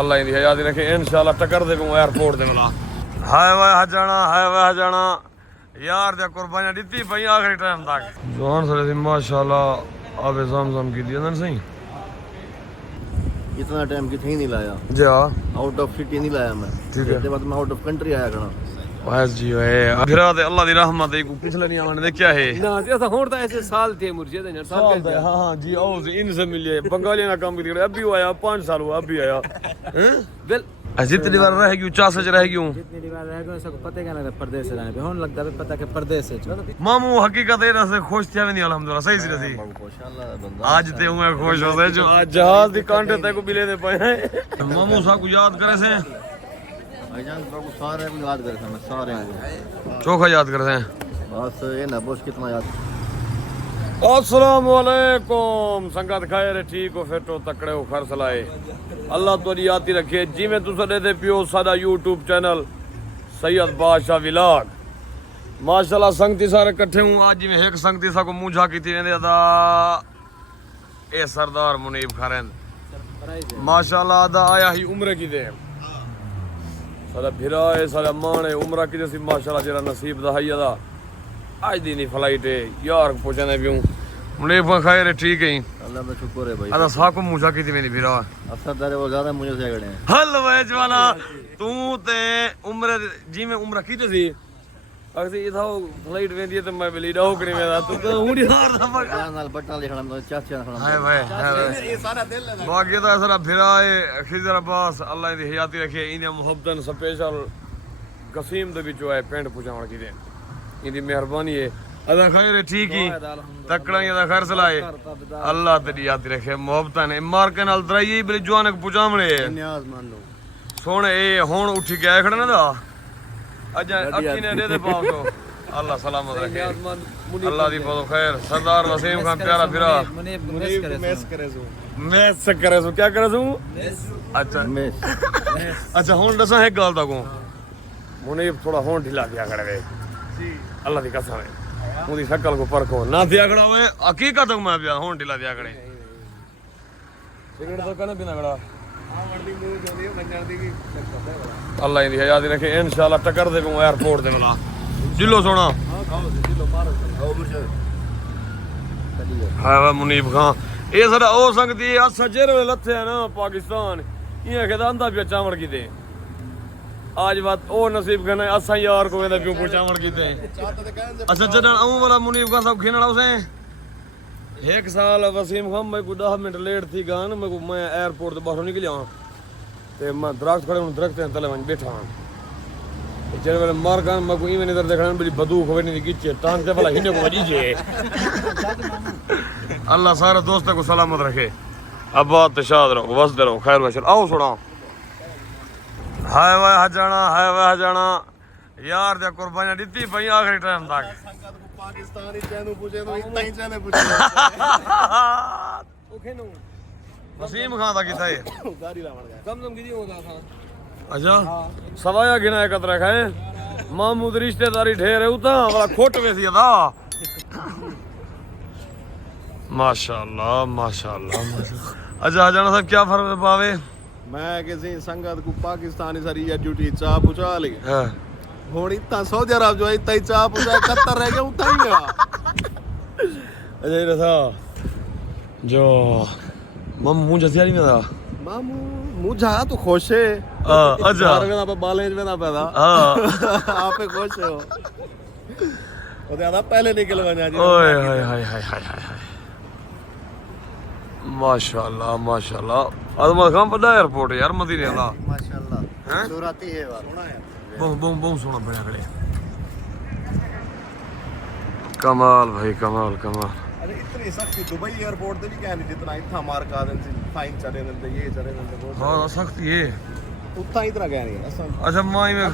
अल्लाह दी हयाती रखे इंशाल्लाह टक्कर दे एयरपोर्ट दे वाला हाय वाह हजाना यार दे कुर्बानियां दित्ती पई आखिरी टाइम तक जोन सरे माशाल्लाह आबे ज़म की दिया ना सही इतना टाइम किथे ही नहीं लाया जा आउट ऑफ सिटी नहीं लाया मैं ठीक है इसके बाद मैं आउट ऑफ कंट्री आया करना बस जी है फिर अल्लाह दी रहमत है को पिछले नहीं आने देखा है ना ऐसा होता ऐसे साल थे मुर्शिद ने साल के हां जी आओ इनसे मिले बंगाली ना काम की अभी आया 5 साल हुआ अभी आया बिल जितनी बार रह गई 4 सच रह गई जितनी बार रह गए सबको पता है ना परदेश रहने पे होने लगता है पता के परदेश है मामू हकीकत है से खुश थे नहीं अल्हम्दुलिल्लाह सही से थी माशाल्लाह बंदा आज ते मैं खुश हो गए जो आज जहाज दी कांटे ते को बिले दे पाए मामू सा को याद करे से भाईजान को सारे को याद करे मैं सारे चोखा याद करे से बस ये ना बोश कितना याद अस्सलाम वालेकुम संगत खैर ठीक हो फिर तो तकड़े हो खर सलाए अल्लाह तो याद रखे जिमें तुसा दे पियो साडा YouTube चैनल सैयद बादशाह व्लॉग माशाल्लाह संगती सारे इकट्ठे हूं आज जिमें एक संगती सा को मुंह झाकी थी वेंदे अदा ए सरदार मुनीब खारन माशाल्लाह अदा आया ही उम्र की दे सारा भिरा है सारा मान है उम्र की जैसी माशाल्लाह जेरा नसीब दा है अदा आज दी नहीं फ्लाइट है यार पूछने भी हूं मुनीब खैर ठीक है अल्लाह का शुक्र है भाई अदा सा को मुंह झाकी थी मेरी भिरा असर दारे वो ज्यादा मुझे से गड़े हैं हल वेजवाना तू ते उम्र जी में उम्र की थी अगर ये था फ्लाइट वेंदी तो मैं बिली डाउ करी में तू तो हुडी हार था नाल बट्टा लिखना तो चाचा खड़ा हाय भाई ये सारा दिल है बाकी तो सारा फिराए खिजर अब्बास अल्लाह दी हयाती रखे इने मोहब्बतन स्पेशल कसीम दे विचो है पेंट पूजावण की दे इदी मेहरबानी है अदा खैर ठीक ही तकड़ा अदा खैर सलाए अल्लाह तेरी याद रखे मोहब्बतन मार के नाल दराई बली जवान को पूजावणे न्याज मान लो सोने ए हुन उठ के आए खड़े ना दा अजा अखी ने दे पाओ तो अल्लाह सलामत रखे अल्लाह दी बहुत खैर सरदार वसीम खान प्यारा फिरा मैस करे सो क्या करे सो अच्छा अच्छा हुन दसा एक गल दा को मुनीब थोड़ा हुन ढिला दिया करे जी अल्लाह दी कसम है मुदी शक्ल को परखो ना दिया खड़ा होए हकीकत में बिया हुन ढिला दिया करे सिगरेट तो कने बिना खड़ा अल्लाह दी हयाती रखे इंशाल्लाह टक्कर दे एयरपोर्ट दे वाला जिलो सोना हाय मुनीब खान ये सारा ओ संगती असा जेरे लथे है ना पाकिस्तान ये कहदा अंदा पे चावड़ की दे आज बात ओ नसीब खान असा यार को कहदा क्यों चावड़ की दे अच्छा जडन औ वाला मुनीब खान सब खेलना उसे एक साल वसीम खान मैं को 10 मिनट लेट थी गान मैं एयरपोर्ट से बाहर निकल आऊं ते मैं दरख्त खड़े हूं दरख्त के तले वहीं बैठा हूं जेरे वाले मार गान मैं को इवें इधर देखण बड़ी बदू खबर नहीं गिचे टांग ते भला हिने को वजी जे अल्लाह सारे दोस्तों को सलामत रखे आबाद तशाद रहो वसद रहो खैर वशर आओ सुना हाय वाह हजाना यार दे कुर्बानियां दित्ती पई आखिरी टाइम तक पाकिस्तानी चैनू पूछे तो इतना ही चैनू पूछे ओके नो वसीम खान दा किथा है गाड़ी लावण गया कम की होता था अच्छा सवाया गिना एकत्र रखा है मामूद रिश्तेदारी ढेर है उता वाला खोट वैसी अदा माशाल्लाह अच्छा हजाना साहब क्या फर्क पावे मैं किसी संगत को पाकिस्तानी सारी या ड्यूटी चाह पूछा ली हां ਹੁਣ इतना सऊदी अरब जो इतना ही चाह पूछा कतर रह गया उतना ही गया अच्छा ये था जो मामू जसियारी में था मामू मुझा तो खुश है अच्छा सारे में आप बालें में ना पैदा हां आप खुश हो वो ज्यादा पहले निकल बना जी ओए हाय माशाल्लाह अदमा खान बड़ा एयरपोर्ट यार मदीने वाला माशाल्लाह सूरती है सोना है बहुत सोना बना खड़े कमाल भाई कमाल अरे इतनी सख्ती दुबई एयरपोर्ट पे भी क्या नहीं जितना इतना मार का दिन फाइन चले दिन ये चले दिन हां सख्ती है उतना इतना क्या नहीं अच्छा माई में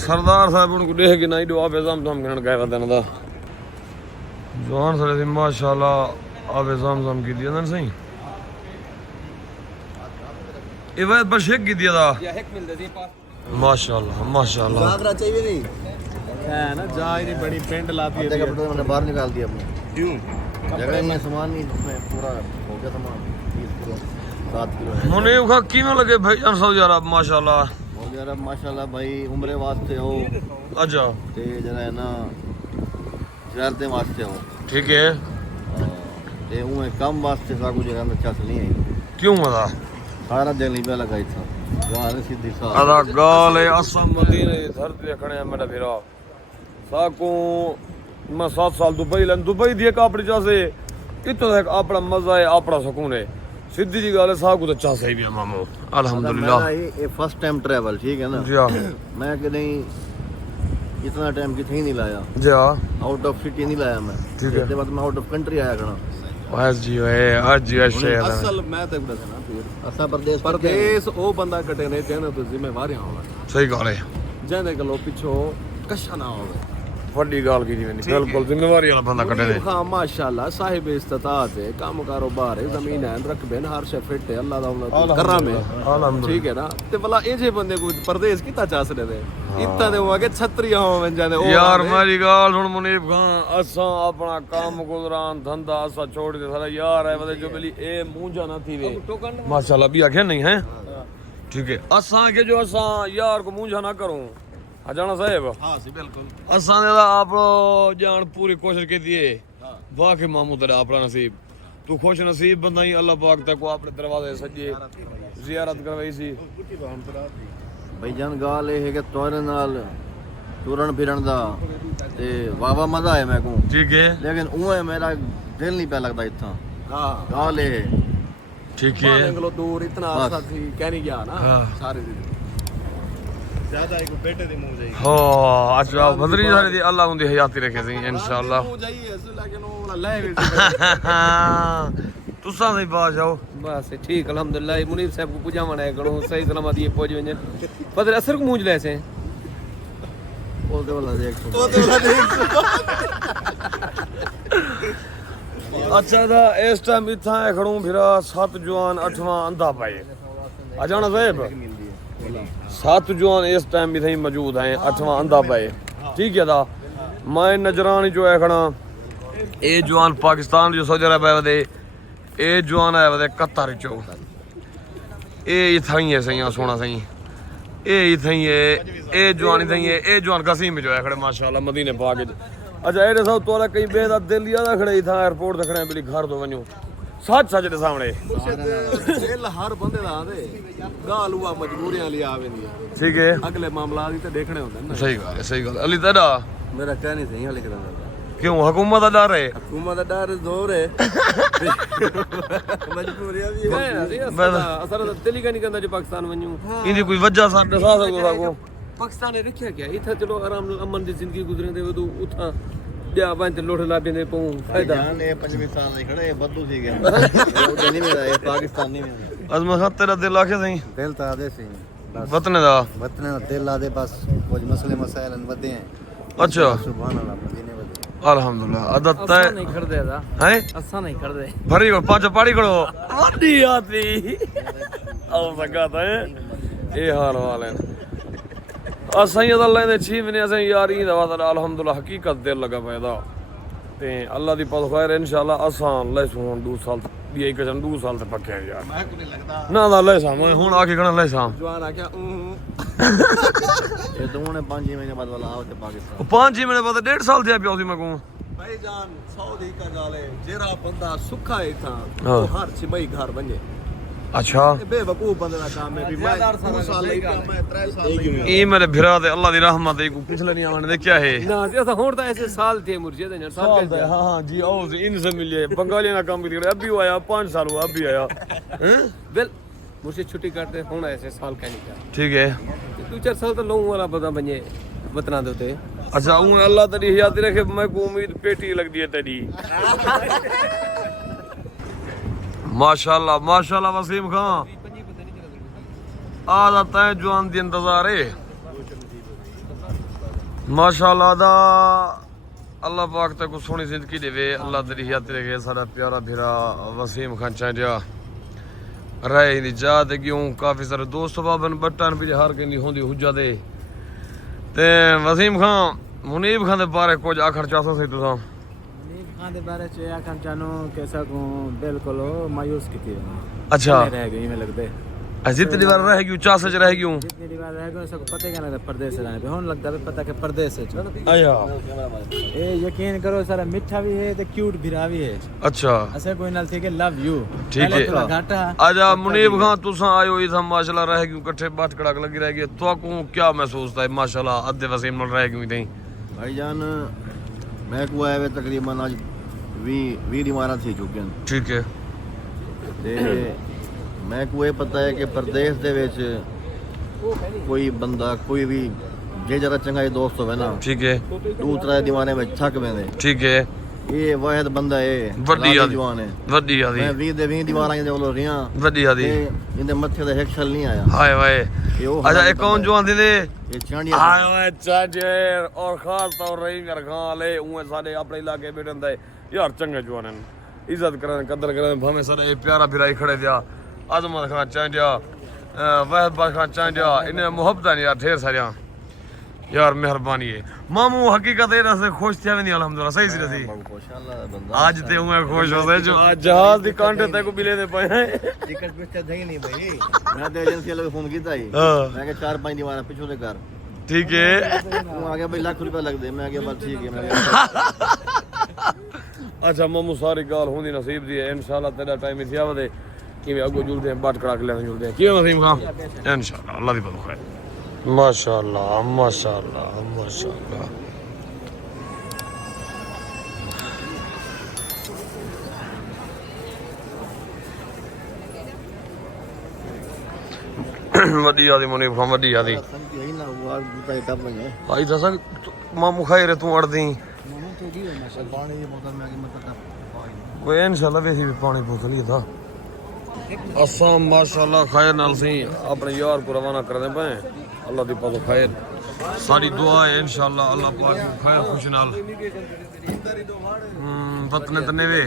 सरदार साहब उनको देख के नहीं दो आप एग्जाम गण गए वदन दा जोहान सरे माशाल्लाह आप एग्जाम की दिया ना सही ये बात बस एक की दिया था या एक मिल दे पास माशाल्लाह जागरा चाहिए नहीं है ना जा ही नहीं बड़ी पेंट लाती है कपड़े मैंने बाहर निकाल दिया अपने क्यों जगह में सामान नहीं इसमें पूरा हो गया सामान 7 किलो है। मुनीब खां किवें लगे भाईजान सऊदी अरब माशाल्लाह और जरा माशाल्लाह भाई उम्रे वास्ते हो अच्छा ते जरा है ना ज़ियारतें वास्ते हो ठीक है ते उहे कम वास्ते सा कुछ जगह अच्छा नहीं है क्यों मदा सारा दिन नहीं पे लगाई था गाल सीधी सा अदा गाल है असा मदीने दी धरती ते खड़े हैं मेरा भिरा साकू मैं 7 साल दुबई लन दुबई दी एक अपनी चासे इतो एक अपना मजा है अपना सुकून है सीधी जी गाल है साकू तो चासे ही भी है मामू अल्हम्दुलिल्लाह मेरा ये फर्स्ट टाइम ट्रैवल ठीक है ना जी हाँ मैं कहीं इतना टाइम किथे ही नहीं लाया जी हाँ आउट ऑफ सिटी नहीं लाया मैं ठीक है। इसके बाद मैं आउट ऑफ कंट्री आया खड़ा आज जी है शेर है ਅਸਲ ਮੈਂ ਤੇ ਦੱਸਣਾ ਫਿਰ असा परदेश ਪਰਦੇਸ ਉਹ ਬੰਦਾ ਕਟੇ ਨੇ ਜਿਹਨਾਂ ਤੋਂ ਜ਼ਿੰਮੇਵਾਰੀਆਂ ਹੋਣ सही गाल है ਜਿਹਦੇ ਕੋਲੋਂ ਪਿੱਛੋਂ ਕਸ਼ਾ ਨਾ ਹੋਵੇ ਵੱਡੀ ਗੱਲ ਕੀ ਜਿਵੇਂ ਬਿਲकुल ਜ਼ਿੰਮੇਵਾਰੀ ਵਾਲਾ ਬੰਦਾ ਕੱਢੇ ਨੇ ਹਾਂ ਮਾਸ਼ਾਅੱਲਾ ਸਾਹਿਬ ਇਸਤਤਾਅਤ ਹੈ ਕੰਮ ਕਾਰੋਬਾਰ ਹੈ ਜ਼ਮੀਨ ਹੈ ਰਕਬੇ ਨੇ ਹਰ ਸ਼ੈ ਫਿੱਟ ਹੈ ਅੱਲਾਹ ਦਾ ਉਹਨਾਂ ਕਰਮ ਹੈ ਅਲਹਮਦੁਲਿल्लाह ਠੀਕ ਹੈ ਨਾ ਤੇ ਭਲਾ ਇਹ ਜੇ ਬੰਦੇ ਕੋਈ ਪਰਦੇਸ ਕਿਤਾ ਚਾਸ ਰਹੇ ਨੇ ਇਤਾਂ ਦੇ ਹੋਵਾਂਗੇ ਛਤਰੀਆਂ ਹੋਵੇਂ ਜਾਂਦੇ ਉਹ यार मेरी गाल सुन मुनीब खां असा अपना काम गुजरान धंधा असा छोड़ दे सारा यार है वदे जो मिली ए मुंजा ना थी वे माशाल्लाह भी आखे नहीं है ठीक है असा के जो असा यार को मुंजा ना करूं हजाना साहब ਹਾਂ ਸੀ ਬਿਲਕੁਲ असा ने आप जान पूरी कोशिश की थी वाकई मामू तेरा अपना नसीब तू खुश नसीब बंदा ही अल्लाह पाक तक को अपने दरवाजे सजे जियारत करवाई सी भाईजान गाल ये है कि तोरे नाल टुरन फिरन दा ते वावा मजा है मैं को ठीक है लेकिन उहे मेरा दिल नहीं पे लगता इतना ਹਾਂ गाल ये है ठीक है ਬਾਂਗਲੋ ਦੂਰ ਇਤਨਾ ਅਰਸਾ ਸੀ ਕਹਿ ਨਹੀਂ ਗਿਆ ਨਾ ਹਾਂ। ਸਾਰੇ ਦਿਨ ਜ਼ਿਆਦਾ ਇੱਕ ਬੇਟੇ ਦੇ ਮੂੰਹ ਜਾਈ हो अच्छा बदरी सारी दी अल्लाह उनकी हयाती रखे सी इंशाल्लाह ਮੂੰਹ ਜਾਈ ਐ ਲੇਕਿਨ ਉਹ ਲੈ ਗਏ तुसा सही बात जाओ बस ठीक अल्हम्दुलिल्लाह मुनीब साहब को पूजा मनाया करो सही सलामत ये पहुंच वंजन पदर असर को मूंज ले से ओदे वाला देख अच्छा था इस टाइम इतना है खड़ू फिरा 7 जवान 8वां अंधा पाए अजाना साहब 7 जवान इस टाइम भी मौजूद हैं 8वां अंधा पाए ठीक है था मैं नजरानी जो है खड़ा ये जवान पाकिस्तान जो सऊदी अरब है ये जवान है वदे कतर चो ये इथा ही है सही सोना सही ये इथा ही है ये जवान इथा ही है ये जवान कसीम जो है खड़े माशाल्लाह मदीने पाक अच्छा ये सब तोरा कई बेदा दिल यादा खड़े इथा एयरपोर्ट ते खड़े बिली घर तो वणो सच सच दे सामने ਦਿਲ ਹਰ ਬੰਦੇ ਦਾ ਆਂਦੇ ਗਾਲ ਹੁਆ ਮਜਬੂਰੀਆਂ ਲਈ ਆਵੇਂਦੀ ठीक है ਅਗਲੇ ਮਾਮਲਾ ਦੀ ਤੇ ਦੇਖਣੇ ਹੁੰਦੇ ਨੇ सही गल अली तेरा मेरा कहने से ही लिख रहा क्यों हुकूमत का डर है हुकूमत दा डर जोर है मजबूरियां भी असर दिल्ली का नहीं करता जो पाकिस्तान वंजू इनकी कोई वजह सा दसा सको साको पाकिस्तान ने रखिया क्या इथा चलो आराम नाल अमन दी जिंदगी गुजरे दे वो उठा जा बंद लोठ लाबे ने पऊ फायदा जान ये 25 साल दे खड़े बद्दू सी गए वो नहीं मेरा ये पाकिस्तान नहीं मेरा अजमा खां तेरा दिल आखे सही दिल ता आदे से वतन दा वतन दा दिल आदे बस कुछ मसले मसाइल वदे हैं अच्छा सुभान अल्लाह मदीने वदे अल्हम्दुलिल्लाह अदत असा नहीं खड़दे दा है असा नहीं खड़दे भरी को पांच पाड़ी करो वड्डी आती आओ सका है ये हाल वाले असां ही अल्लाह दे 6 महीने असां यार ही दवा अल्हम्दुलिल्लाह हकीकत दिल लगा पैदा ते अल्लाह दी पद खैर इंशाल्लाह असां ले सुन 2 साल ये कजन 2 साल ते पक्के यार ਮੈਂ ਕੋ ਨਹੀਂ ਲੱਗਦਾ ना दा ले सा मैं हुन आके कना ले सा ਜਵਾਨ ਆ ਗਿਆ ये तो उन्हें 5 महीने बाद वाला आओ ते पाकिस्तान 5 महीने बाद 1.5 साल थे पियो सी मैं को ਭਾਈ ਜਾਨ ਸੌਦੀ ਕਾ ਗਾਲੇ ਜਿਹੜਾ ਬੰਦਾ ਸੁੱਖਾ ਹੈ ਥਾਂ ਹਾਂ। ਉਹ ਹਰ ਛਮਈ ਘਰ ਬਣੇ अच्छा ਇਹ ਬੇਵਕੂਫ ਬੰਦੇ ਦਾ ਕੰਮ ਹੈ ਵੀ ਮੈਂ 2 ਸਾਲ ਲਈ ਮੈਂ 3 ਸਾਲ ਲਈ ये मेरे भिरा ते अल्लाह दी रहमत है को पिछले नहीं आने देखया है ना असा होण ता ऐसे साल थे मुर्शिद ने साल साल दे हां हां जी आओ जी इनसे मिले बंगाली ना काम कर अभी आया 5 साल हुआ अभी आया हैं बिल मुर्शिद छुट्टी करते होण ऐसे साल का नहीं का ठीक है 2-4 साल तो लहू वाला पता बने वतना दे उते अच्छा हूँ अल्लाह तेरी हयाती रखे मैं को उम्मीद पेटी लगती है तेरी माशाल्लाह वसीम खान आदा तय जवान दी इंतजार है माशाल्लाह दा अल्लाह पाक ते को सोहनी जिंदगी देवे अल्लाह तेरी हयाती रखे सारा प्यारा भिरा वसीम खान चांडिया रहे दी जात क्यों काफी सारे दोस्त बाबन बट्टन भी हर कहीं होंदी हुज्जा दे ते वसीम खान मुनीब खान दे बारे कुछ आखर चाहता सी तुसा मुनीब खान दे बारे च आखण चाहनो कि साकू बिल्कुल मायूस कीती अच्छा रह गई में लगता है जितनी बार रह गई चास च रह गई जितनी दीवार रह गई सबको पता क्या लगता परदेस से रहने पे होने लगता है पता के परदेस से आया ये यकीन करो सारा मिठा भी है तो क्यूट भिरा भी है अच्छा ऐसे कोई नाल थी के लव यू ठीक है घाटा आजा मुनीब खान तुसा आयो इधर माशाल्लाह रह गई कट्ठे बाट कड़क लगी रह गई तो को क्या महसूस था माशाल्लाह अद्धे वसीम रह गई थी भाईजान मैं को आए हुए तकरीबन आज 20 दीवारा थी चुके हैं ठीक है ਤੇ ਮੈਂ ਕੋ ਇਹ ਪਤਾ ਹੈ ਕਿ ਪ੍ਰਦੇਸ਼ ਦੇ ਵਿੱਚ ਕੋਈ ਬੰਦਾ ਕੋਈ ਵੀ ਜੇ ਜਰਾ ਚੰਗਾ ਹੀ ਦੋਸਤ ਹੋਵੇ ਨਾ ठीक है ਦੂਸਰਾ ਦੀਵਾਨੇ ਵਿੱਚ ਥੱਕ ਪੈਂਦੇ ठीक है ਇਹ ਵਾਹਿਦ ਬੰਦਾ ਹੈ ਵੱਡੀ ਰਾਜੀ ਆਦੀ ਜਵਾਨ ਹੈ ਵੱਡੀ ਆਦੀ ਮੈਂ 20 ਦੇ 20 ਦੀਵਾਰਾਂ ਦੇ ਕੋਲ ਰਿਆਂ ਵੱਡੀ ਆਦੀ ਤੇ ਇਹਦੇ ਮੱਥੇ ਦਾ ਇੱਕ ਛਲ ਨਹੀਂ ਆਇਆ हाय वाए ਇਹ ਉਹ अच्छा ਹਾਲਾਤ एक कौन जो आंदी ने ਇਹ ਚਾਂਡੀਆਂ हाय वाए चाचेर और खास तौर रही मेरे खान ले उए साडे अपने इलाके बैठे हुंदे यार चंगे जवान इज्जत करन कदर करन भावे सारे प्यारा भिराई खड़े दिया आजमत खान चांडिया वहद खान चांडिया इन्हें मोहब्बत ने यार ढेर सारिया यार मेहरबानी है मामू हकीकत है से खुश थे नहीं अल्हम्दुलिल्लाह सही से थी ਮਾਸ਼ਾਅੱਲਾ ਬੰਦਾ आज ते हुए खुश हो से जो आज जहाज दी कांटे ते को बिले दे पए हैं ਟਿਕਟ ਪਿੱਛੇ ਨਹੀਂ ਨਹੀਂ ਭਾਈ ਮੈਂ ਤੇ ਏਜੰਸੀ ਵਾਲੇ ਫੋਨ ਕੀਤਾ ਹੀ हाँ ਮੈਂ ਕਿਹਾ 4-5 ਦੀਵਾਰਾਂ ਪਿੱਛੋਂ ਦੇ ਘਰ ठीक है ਉਹ ਆ ਗਿਆ ਬਈ ਲੱਖ ਰੁਪਏ ਲੱਗਦੇ ਮੈਂ ਕਿਹਾ ਬਸ ਠੀਕ ਹੈ ਮੈਂ ਕਿਹਾ अच्छा मामू सारी गाल होंदी नसीब दी है इंशाल्लाह तेरा टाइम इथे आवदे किवे अगो जुलदे हैं बाट कड़ा के लेने जुलदे हैं किवे नसीब खान इंशाल्लाह अल्लाह दी बदो खैर माशाल्लाह माशाल्लाह माशाल्लाह वड्डी आदी मुनीब खान वड्डी आदी संती है ना वो आज बूटा ही टप में भाई दसा मामू खैर तू अड़दी पानी बोतल में आगे मतलब कोई इंशाल्लाह वैसे भी पानी बोतल ही था असम माशाल्लाह खैर नाल सी अपने यार को रवाना कर दे पे अल्लाह दी पाक खैर सारी दुआ है इंशाल्लाह अल्लाह पाक खैर खुश नाल वतन तने वे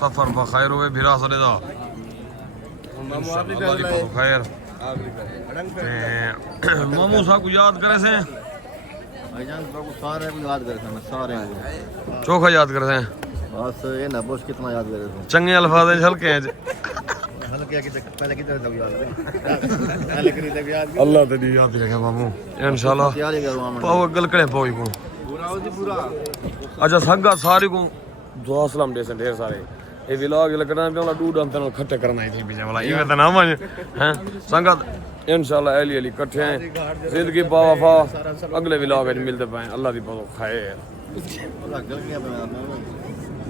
सफर ब खैर होवे भिरा सरे दा अल्लाह दी पाक खैर मामू सा को याद करे से भाईजान को सारे को याद करे थे मैं सारे को चोखा याद करे से बस ये ना बोस कितना याद करे थे चंगे अल्फाज हल्के हैं हल्के की पहले किधर था याद पहले करी थे याद अल्लाह ते दी याद रखे मामू इंशाल्लाह तैयारी करो हम पाव गलकड़े पोई को अच्छा संगा सारे को दुआ सलाम दे से ढेर सारे ये व्लॉग लगना पे वाला डूड हम तन इकट्ठे करना ही थी बीजे वाला ये तो ना मन हैं संगत इंशाल्लाह अली अली इकट्ठे हैं जिंदगी बावफा अगले व्लॉग में मिलते पाए अल्लाह दी बहुत खैर अल्लाह गलतियां पे